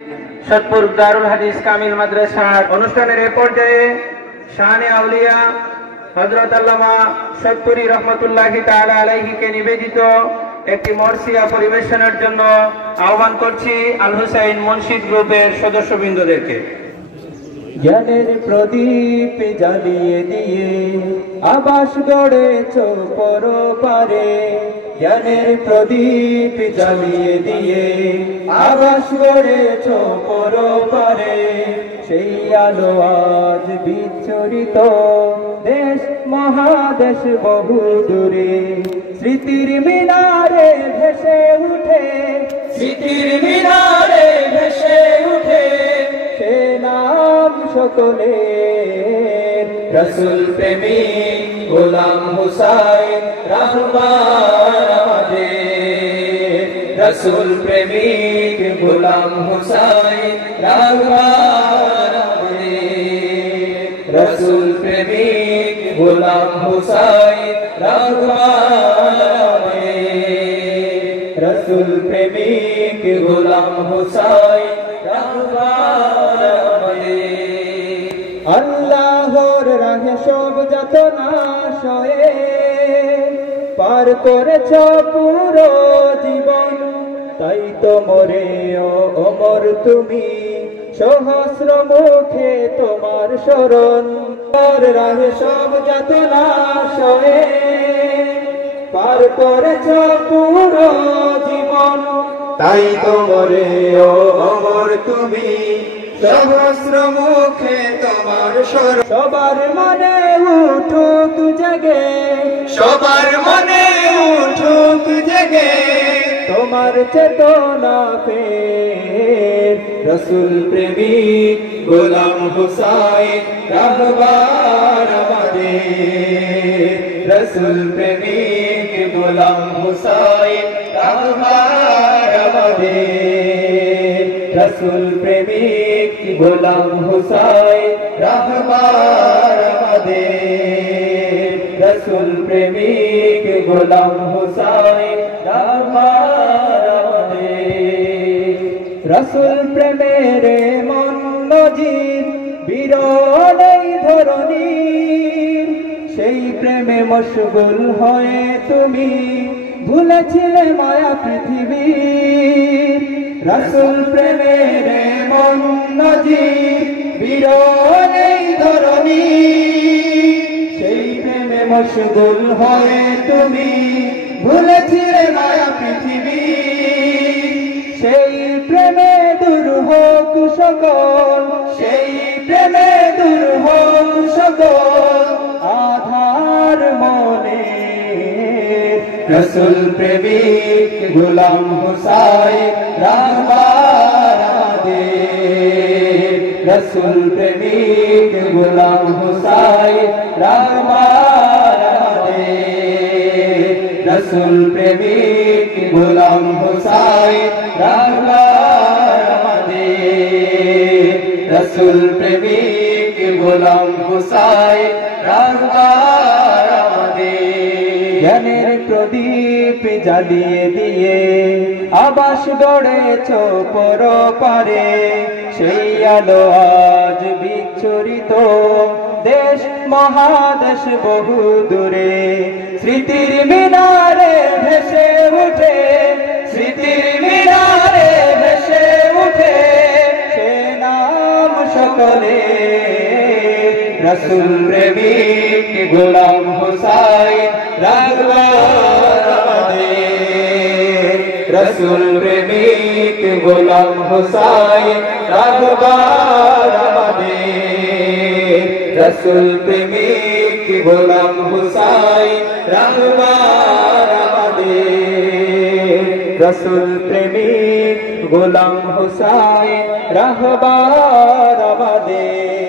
সতপুর দারুল হাদিস কামিল মাদ্রাসার অনুষ্ঠানের এ পর্যায়ে শানে আউলিয়া হযরত আল্লামা সতপুরি রহমাতুল্লাহি তাআলা আলাইহিকে নিবেদিত একটি মরসিয়া পরিবেশনের জন্য আহ্বান করছি আল হুসাইন মুন্সিদ গ্রুপের সদস্যবৃন্দদেরকে। জ্ঞানের প্রদীপ জ্বালিয়ে দিয়ে আবাস গড়েছ পরপারে, জ্ঞানের প্রদীপ জ্বালিয়ে দিয়ে আবাস গড়েছ পরপারে। সেই আলো আজ বিচ্ছুরিত দেশ মহাদেশ বহু দূরে, স্মৃতির মিনারে ভেসে উঠে, স্মৃতির মিনারে ভেসে উঠে সে নাম সকলের। রসুল প্রেমিক গোলাম হুসাইন রাহবার আমাদের, রসুল প্রেমিক গোলাম হুসাইন রাহবার আমাদের, রসুল প্রেমিক গোলাম হুসাইন রাহবার আমাদের, রসুল প্রেমিক গোলাম হুসাইন রাহবার আমাদের। আল্লাহর রাহে সব যাতনা সয়ে পার করেছ পুরো জীবন, তাই তো মরে ও অমর তুমি, সহস্র মুখে তোমার শরণ। আর রাহে সব যাতনা সয়ে পার করেছ পুরো জীবন, তাই তো মরে ও অমর তুমি, সহস্র মুখে তোমার শরণ। সবার মনে উঠুক জেগে, সবার মনে উঠুক জেগে তোমার চেতনা ফের। রসুল প্রেমিক গোলাম হুসাইন রাহবার আমাদের, রসুল প্রেমিক গোলাম হুসাইন রাহবার আমাদের, রসুল প্রেমিক গোলাম হুসাইন রাহবার আমাদের, রসুল প্রেমিক গোলাম হুসাইন রাহবার আমাদের। রসুল প্রেমের মন নজির বিরল এই ধরণীর, সেই প্রেমে মশগুল হয়ে তুমি ভুলেছিলে মায়া পৃথিবীর। রসুল প্রেমের মন নজির বিরল এই ধরণীর, সেই প্রেমে মশগুল হয়ে তুমি ভুলেছিলে মায়া পৃথিবী। সেই প্রেমে দূর হোক সকল, সেই প্রেমে দূর হোক সকল আধার মনে। রসুল প্রেমিক গোলাম হুসাইন রাহবার আমাদের, রসুল প্রেমিক গোলাম হুসাইন রাহবার আমাদের, রসুল প্রেমিক গোলাম হুসাইন রাহবার আমাদের, রসুল প্রেমিক গোলাম হুসাইন রাহবার আমাদের। জ্ঞানের প্রদীপ জ্বালিয়ে দিয়ে আবাস গড়েছ পরপারে, সেই আলো আজ বিচ্ছুরিত দেশ মহাদেশ বহু দূরে। স্মৃতির মিনারে ভেসে উঠে, স্মৃতির মিনারে ভেসে উঠে সে নাম সকলে। রসুল প্রেমিক গোলাম হুসাইন রাহবার আমাদের, রসুল প্রেমিক গোলাম হুসাইন রাহবার আমাদের, রসুল প্রেমিক গোলাম হুসাইন রাহবার আমাদের, রসুল প্রেমিক গোলাম হুসাইন রাহবার আমাদের।